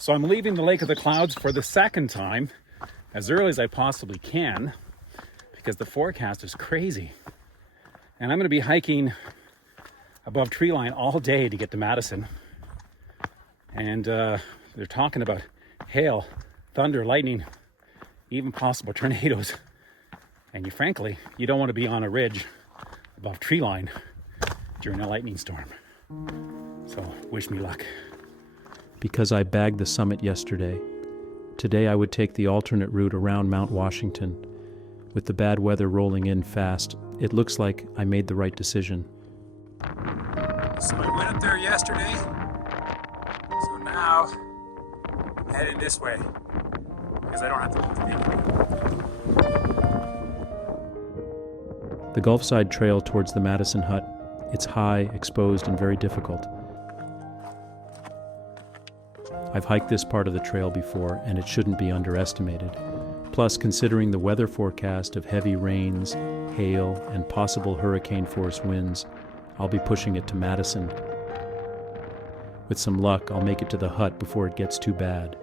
So I'm leaving the Lake of the Clouds for the second time, as early as I possibly can, because the forecast is crazy. And I'm going to be hiking above tree line all day to get to Madison. And they're talking about hail, thunder, lightning, even possible tornadoes. And frankly, you don't want to be on a ridge above tree line during a lightning storm. So wish me luck. Because I bagged the summit yesterday, today I would take the alternate route around Mount Washington. With the bad weather rolling in fast, it looks like I made the right decision. So I went up there yesterday, so now I'm headed this way, because I don't have to look the Gulfside Trail towards the Madison Hut. It's high, exposed, and very difficult. I've hiked this part of the trail before, and it shouldn't be underestimated. Plus, considering the weather forecast of heavy rains, hail, and possible hurricane-force winds, I'll be pushing it to Madison. With some luck, I'll make it to the hut before it gets too bad.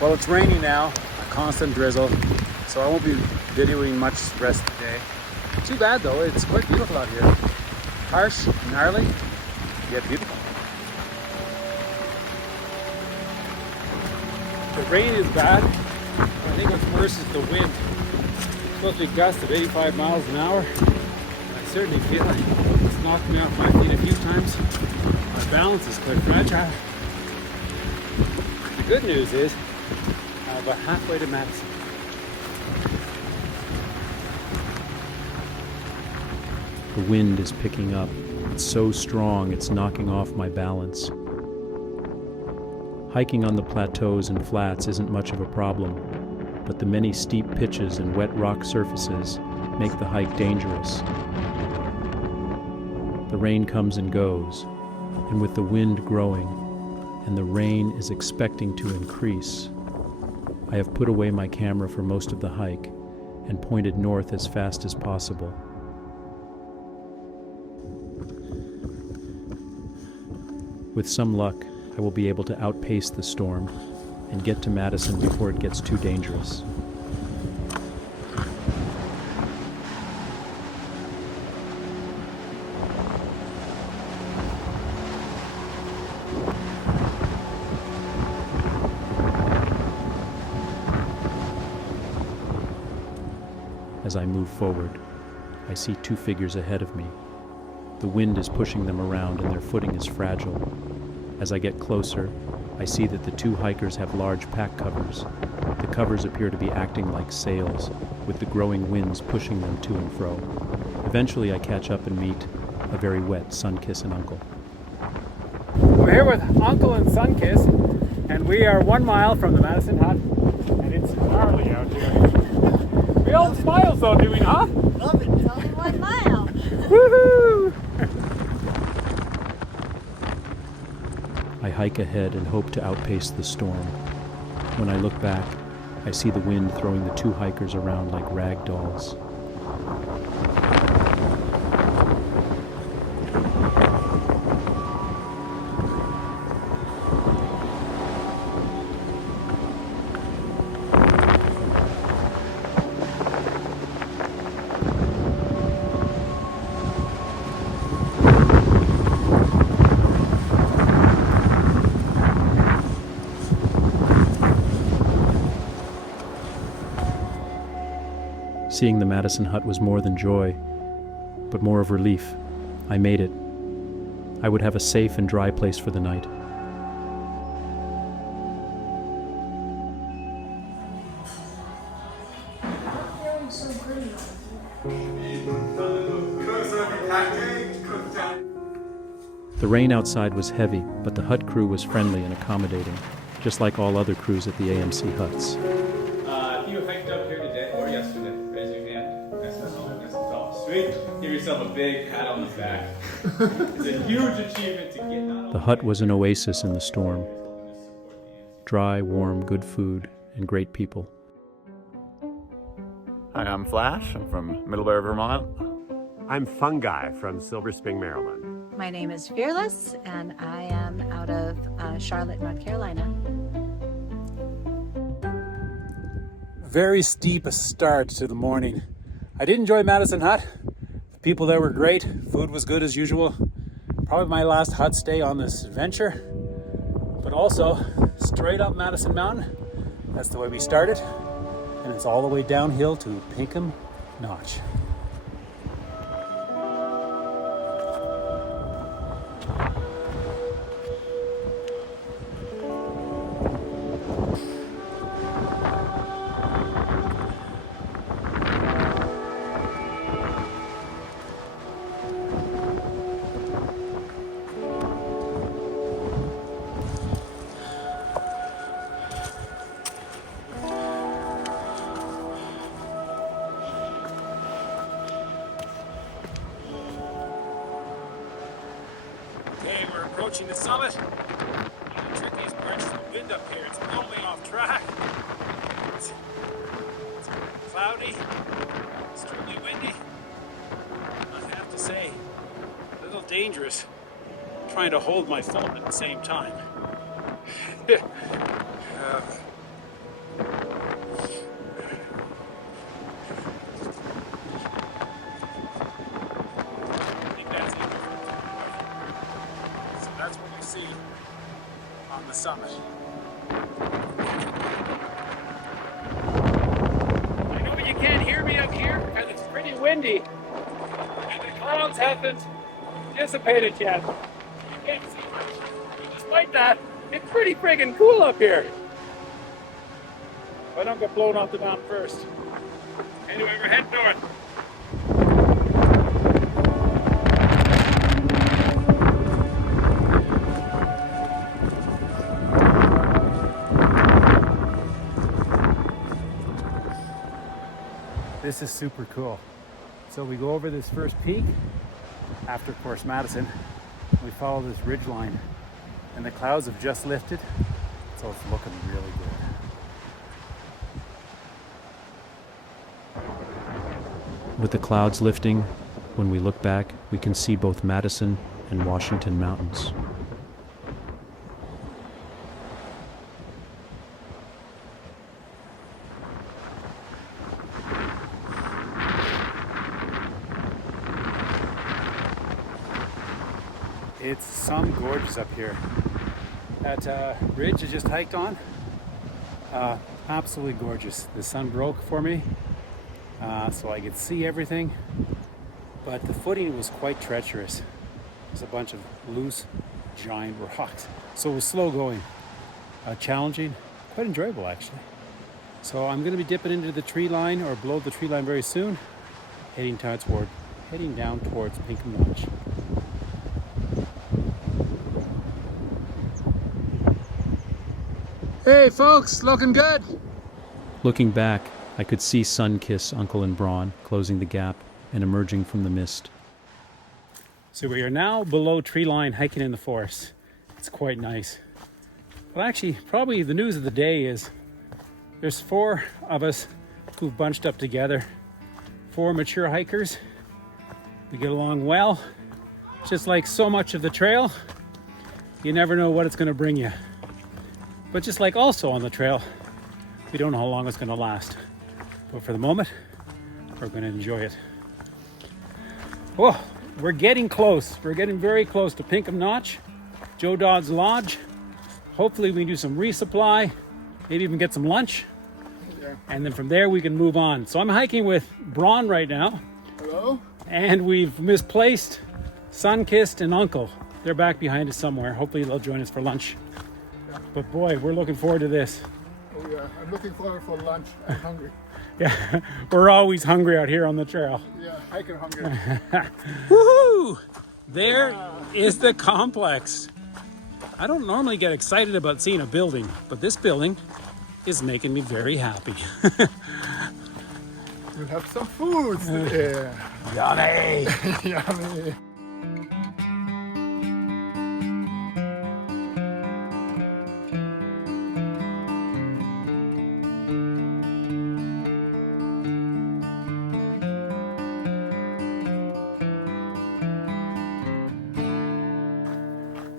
Well, it's raining now, a constant drizzle, so I won't be videoing much the rest of the day. Too bad though, it's quite beautiful out here. Harsh, gnarly, yet beautiful. The rain is bad. I think what's worse is the wind. It's supposed to be gusts of 85 miles an hour. I certainly feel it. It's knocked me off my feet a few times. My balance is quite fragile. The good news is, I'm about halfway to Madison. The wind is picking up. It's so strong, it's knocking off my balance. Hiking on the plateaus and flats isn't much of a problem, but the many steep pitches and wet rock surfaces make the hike dangerous. The rain comes and goes, and with the wind growing, and the rain is expecting to increase, I have put away my camera for most of the hike and pointed north as fast as possible. With some luck, I will be able to outpace the storm and get to Madison before it gets too dangerous. As I move forward, I see two figures ahead of me. The wind is pushing them around and their footing is fragile. As I get closer, I see that the two hikers have large pack covers. The covers appear to be acting like sails, with the growing winds pushing them to and fro. Eventually I catch up and meet a very wet Sunkiss and Uncle. We're here with Uncle and Sunkiss, and we are 1 mile from the Madison Hut, and it's gnarly out here. We all smile so, do we not? Love it, it's only 1 mile. Woohoo! I hike ahead and hope to outpace the storm. When I look back, I see the wind throwing the two hikers around like rag dolls. Seeing the Madison Hut was more than joy, but more of relief. I made it. I would have a safe and dry place for the night. The rain outside was heavy, but the hut crew was friendly and accommodating, just like all other crews at the AMC huts. You hiked up here today or yesterday? Raise your hand. Nice and tall. Sweet. Give yourself a big pat on the back. It's a huge achievement to get. The hut was an oasis in the storm. Dry, warm, good food, and great people. Hi, I'm Flash. I'm from Middlebury, Vermont. I'm Fung-Guy from Silver Spring, Maryland. My name is Fearless, and I am out of Charlotte, North Carolina. Very steep a start to the morning. I did enjoy Madison Hut. The people there were great. Food was good as usual. Probably my last hut stay on this adventure. But also, straight up Madison Mountain. That's the way we started. And it's all the way downhill to Pinkham Notch. Okay, we're approaching the summit. The trickiest part is the wind up here. It's blowing me off track. It's cloudy, extremely windy. I have to say, a little dangerous trying to hold my film at the same time. That's what we see on the summit. I know you can't hear me up here because it's pretty windy and the clouds haven't dissipated yet. You can't see much. But despite that, it's pretty friggin' cool up here. If I don't get blown off the mountain first. Anyway, we're heading north. This is super cool. So we go over this first peak, after of course Madison, we follow this ridge line, and the clouds have just lifted, so it's looking really good. With the clouds lifting, when we look back, we can see both Madison and Washington mountains. It's some gorgeous up here. That ridge I just hiked on, absolutely gorgeous. The sun broke for me, so I could see everything, but the footing was quite treacherous. There's a bunch of loose, giant rocks, so it was slow going, challenging, quite enjoyable actually. So I'm going to be dipping into the tree line or below the tree line very soon, heading down towards Pinkham Notch. Hey folks, looking good. Looking back, I could see Sunkiss, Uncle and Brawn closing the gap and emerging from the mist. So we are now below tree line hiking in the forest. It's quite nice. Well, actually, probably the news of the day is there's 4 of us who've bunched up together. 4 mature hikers. We get along well. Just like so much of the trail, you never know what it's going to bring you. But just like also on the trail, we don't know how long it's going to last. But for the moment, we're going to enjoy it. Oh, we're getting close. We're getting very close to Pinkham Notch, Joe Dodd's Lodge. Hopefully we can do some resupply, maybe even get some lunch. And then from there we can move on. So I'm hiking with Brawn right now. Hello? And we've misplaced Sunkiss and Uncle. They're back behind us somewhere. Hopefully they'll join us for lunch. But boy, we're looking forward to this. Oh yeah, I'm looking forward for lunch. I'm hungry. Yeah, we're always hungry out here on the trail. Yeah, hiking hungry. Woohoo! There is the complex. I don't normally get excited about seeing a building, but this building is making me very happy. We'll have some food today. Yummy! Yummy.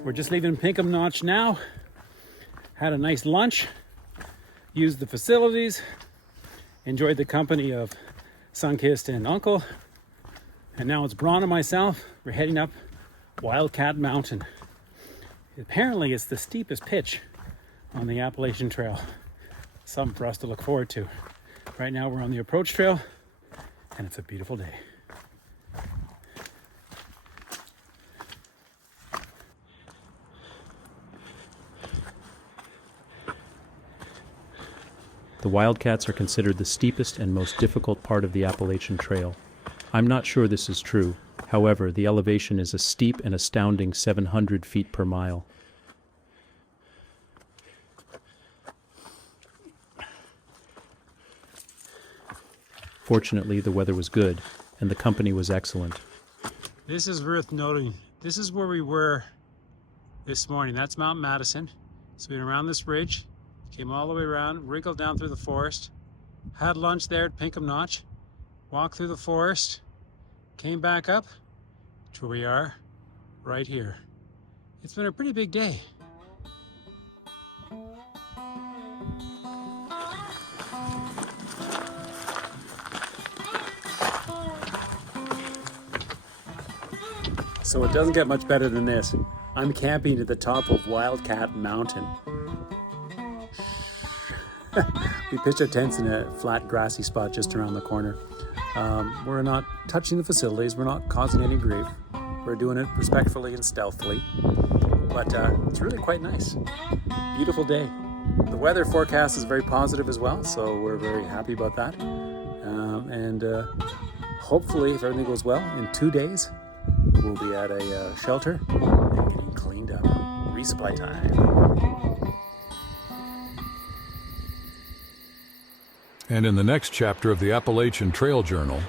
We're just leaving Pinkham Notch now. Had a nice lunch, used the facilities, enjoyed the company of Sunkiss and Uncle, and now it's Brawn and myself. We're heading up Wildcat Mountain. Apparently it's the steepest pitch on the Appalachian Trail. Something for us to look forward to. Right now we're on the approach trail, and it's a beautiful day. The Wildcats are considered the steepest and most difficult part of the Appalachian Trail. I'm not sure this is true. However, the elevation is a steep and astounding 700 feet per mile. Fortunately, the weather was good, and the company was excellent. This is worth noting. This is where we were this morning. That's Mount Madison. So we went around this ridge, came all the way around, wriggled down through the forest, had lunch there at Pinkham Notch, walked through the forest, came back up to where we are right here. It's been a pretty big day. So it doesn't get much better than this. I'm camping at the top of Wildcat Mountain. We pitched our tents in a flat grassy spot just around the corner. We're not touching the facilities, we're not causing any grief. We're doing it respectfully and stealthily, but it's really quite nice. Beautiful day. The weather forecast is very positive as well, so we're very happy about that. And hopefully, if everything goes well, in 2 days, we'll be at a shelter and getting cleaned up. Resupply time. And in the next chapter of the Appalachian Trail Journal,